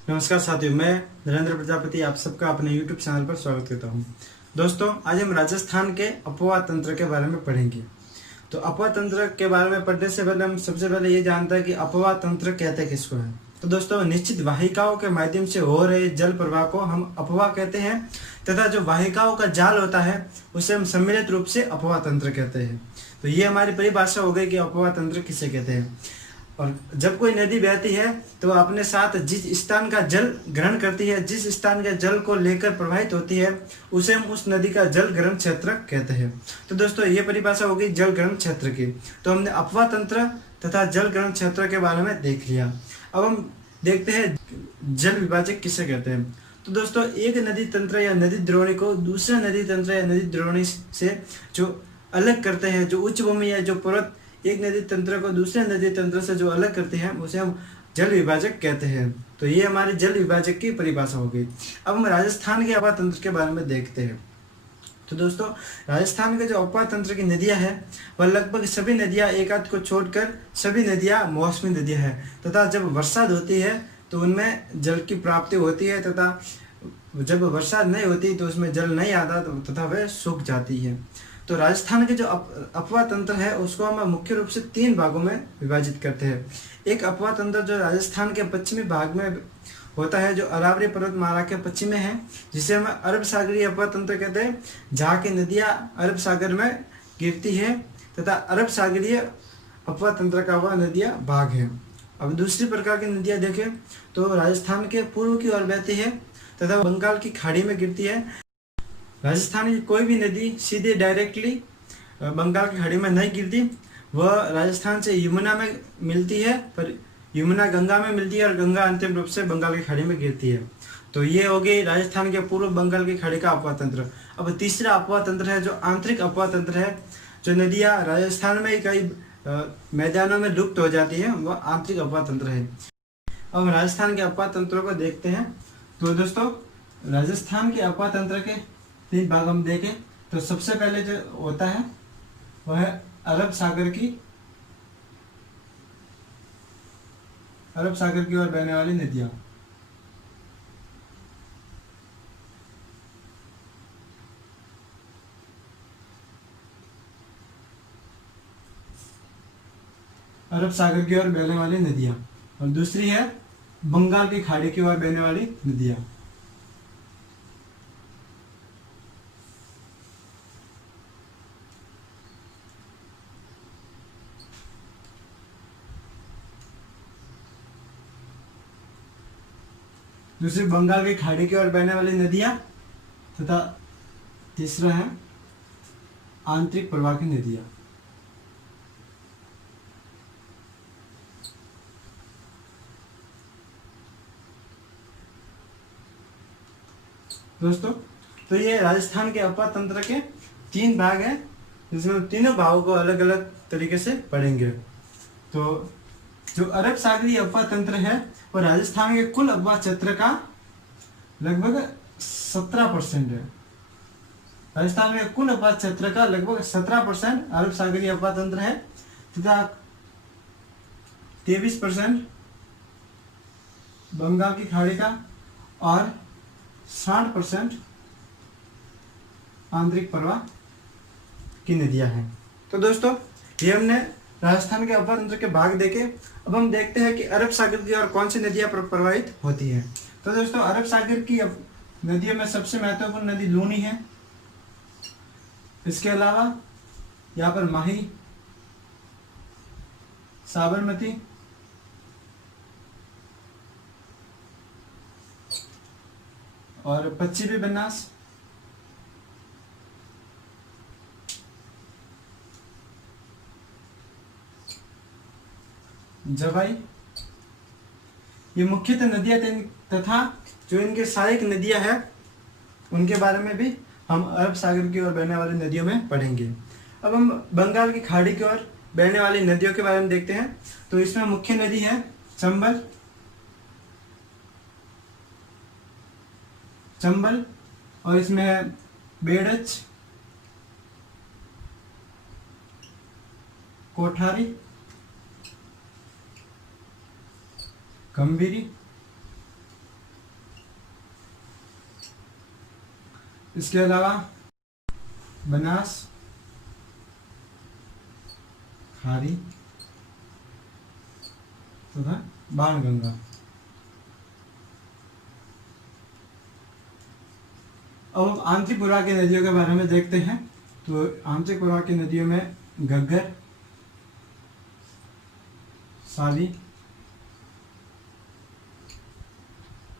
नमस्कार साथियों, मैं नरेंद्र प्रजापति आप सबका अपने YouTube चैनल पर स्वागत करता हूं। दोस्तों, आज हम राजस्थान के अपवाह तंत्र के बारे में पढ़ेंगे। तो अपवाह तंत्र के बारे में पढ़ने से पहले हम सबसे पहले ये जानते हैं कि अपवाह तंत्र कहते किसको है। तो दोस्तों, निश्चित वाहिकाओं के माध्यम से हो रहे जल प्रवाह को हम अपवाह कहते हैं तथा जो वाहिकाओं का जाल होता है उसे हम सम्मिलित रूप से अपवाह तंत्र कहते हैं। तो ये हमारी परिभाषा हो गई कि अपवाह तंत्र किसे कहते हैं। और जब कोई नदी बहती है तो वह अपने साथ जिस स्थान का जल ग्रहण करती है, जिस स्थान के जल को लेकर प्रवाहित होती है, उसे हम उस नदी का जल ग्रहण क्षेत्र कहते हैं। तो दोस्तों, ये परिभाषा हो गई जल ग्रहण क्षेत्र की। तो हमने अपवाह तंत्र तथा जल ग्रहण क्षेत्र के बारे में देख लिया। अब हम देखते हैं जल विभाजक किसे कहते हैं। तो दोस्तों, एक नदी तंत्र या नदी द्रोणी को दूसरे नदी तंत्र या नदी द्रोणी से जो अलग करते हैं, जो उच्च भूमि या जो पर्वत एक नदी तंत्र को दूसरे नदी तंत्र से जो अलग करते हैं उसे हम जल विभाजक कहते हैं। तो ये हमारी जल विभाजक की परिभाषा हो गई। अब हम राजस्थान के अपवाह तंत्र के बारे में देखते हैं। तो दोस्तों, राजस्थान के जो अपवाह तंत्र की नदियां हैं वह लगभग सभी नदियां एक आध को छोड़कर सभी नदियां मौसमी नदियां हैं तथा जब बरसात होती है तो उनमें जल की प्राप्ति होती है तथा जब बरसात नहीं होती तो उसमें जल नहीं आता तथा वह सूख जाती है। तो राजस्थान के जो अपवाह तंत्र है उसको हम मुख्य रूप से 3 भागों में विभाजित करते हैं। एक अपवाह तंत्र जो राजस्थान के पश्चिमी भाग में होता है, जो अरावली पर्वतमाला के पश्चिम में है, जिसे हम अरब सागरीय अपवाह तंत्र कहते हैं, जहाँ की नदियाँ अरब सागर में गिरती है तथा अरब सागरीय अपवाह तंत्र का वह नदियाँ भाग है। अब दूसरी प्रकार की नदियाँ देखें तो राजस्थान के पूर्व की ओर बहती है तथा बंगाल की खाड़ी में गिरती है। राजस्थान की कोई भी नदी सीधे डायरेक्टली बंगाल की खाड़ी में नहीं गिरती, वह राजस्थान से यमुना में मिलती है, पर यमुना गंगा में मिलती है और गंगा अंतिम रूप से बंगाल की खाड़ी में गिरती है। तो ये हो गई राजस्थान के पूर्व बंगाल की खाड़ी का अपवाह तंत्र। अब तीसरा अपवाह तंत्र है जो आंतरिक अपवाह तंत्र है, जो नदियाँ राजस्थान में कई मैदानों में लुप्त हो जाती है, वह आंतरिक अपवाह तंत्र है। अब राजस्थान के अपवाह तंत्रों को देखते हैं। तो दोस्तों, राजस्थान के अपवाह तंत्र के 3 भाग हम देखें तो सबसे पहले जो होता है वह है अरब सागर की ओर बहने वाली नदियां। अरब सागर की ओर बहने वाली नदियां और दूसरी है बंगाल की खाड़ी की ओर बहने वाली नदियां। दूसरी बंगाल की खाड़ी की ओर बहने वाली नदियां तथा तीसरा है आंतरिक प्रवाह की नदियां। दोस्तों, तो ये राजस्थान के अपवाह तंत्र के 3 भाग हैं, जिसमें तीनों भागों को अलग अलग तरीके से पढ़ेंगे। तो जो अरब सागरीय अपवाह तंत्र है वो राजस्थान के कुल अपवाह क्षेत्र का लगभग 17% है। राजस्थान में कुल अपवाह क्षेत्र का लगभग 17% अरब सागरीय अपवाह तंत्र है तथा 23% बंगाल की खाड़ी का और 60% आंतरिक प्रवाह की नदियां हैं। तो दोस्तों, ये हमने राजस्थान के अपवाह तंत्र के भाग देखे। अब हम देखते हैं कि अरब सागर की और कौन सी नदियां प्रवाहित होती हैं। तो दोस्तों, अरब सागर की नदियों में सबसे महत्वपूर्ण नदी लूनी है। इसके अलावा यहाँ पर माही, साबरमती, और पश्चिमी बनास, जवाई, ये मुख्यतः नदियां तथा जो इनके सहायक नदियां हैं उनके बारे में भी हम अरब सागर की ओर बहने वाली नदियों में पढ़ेंगे। अब हम बंगाल की खाड़ी की ओर बहने वाली नदियों के बारे में देखते हैं। तो इसमें मुख्य नदी है चंबल और इसमें है बेड़च, कोठारी, गंभीरी, इसके अलावा बनास, खारी तथा बाणगंगा। अब हम आंतरिक प्रवाह की नदियों के बारे में देखते हैं। तो आंतरिक प्रवाह की नदियों में घग्गर, सावी,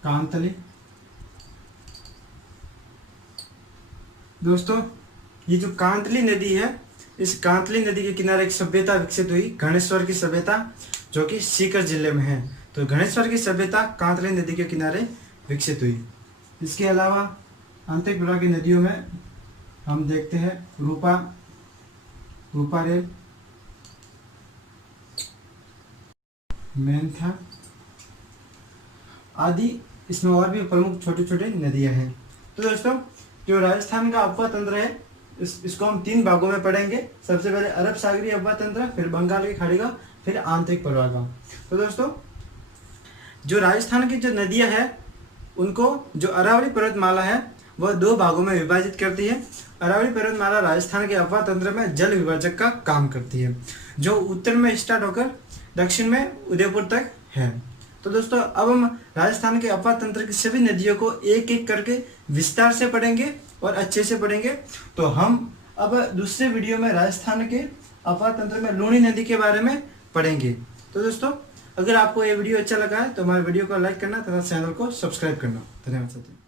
कांतली। दोस्तों, ये जो कांतली नदी है, इस कांतली नदी के किनारे एक सभ्यता विकसित हुई, गणेश्वर की सभ्यता, जो कि सीकर जिले में है। तो गणेश्वर की सभ्यता कांतली नदी के किनारे विकसित हुई। इसके अलावा आंतरिक प्रवाह की नदियों में हम देखते हैं रूपा, रूपारेल, मेंथा आदि। इसमें और भी प्रमुख छोटे छोटे नदियां हैं। तो दोस्तों, जो राजस्थान का अफवाह तंत्र है, इसको हम 3 भागों में पढ़ेंगे। सबसे पहले अरब सागरीय अफवाह तंत्र, फिर बंगाल की खाड़ी का, फिर आंतरिक प्रवाह का। तो दोस्तों, जो राजस्थान की जो नदियां हैं, उनको जो अरावली पर्वतमाला है वह 2 भागों में विभाजित करती है। अरावली पर्वतमाला राजस्थान के अफवाह तंत्र में जल विभाजक का काम करती है, जो उत्तर में स्टार्ट होकर दक्षिण में उदयपुर तक है। तो दोस्तों, अब हम राजस्थान के अफवाह तंत्र की सभी नदियों को एक एक करके विस्तार से पढ़ेंगे और अच्छे से पढ़ेंगे। तो हम अब दूसरे वीडियो में राजस्थान के अफवाह तंत्र में लूणी नदी के बारे में पढ़ेंगे। तो दोस्तों, अगर आपको ये वीडियो अच्छा लगा है तो हमारे वीडियो को लाइक करना तथा चैनल को सब्सक्राइब करना। धन्यवाद साथियों।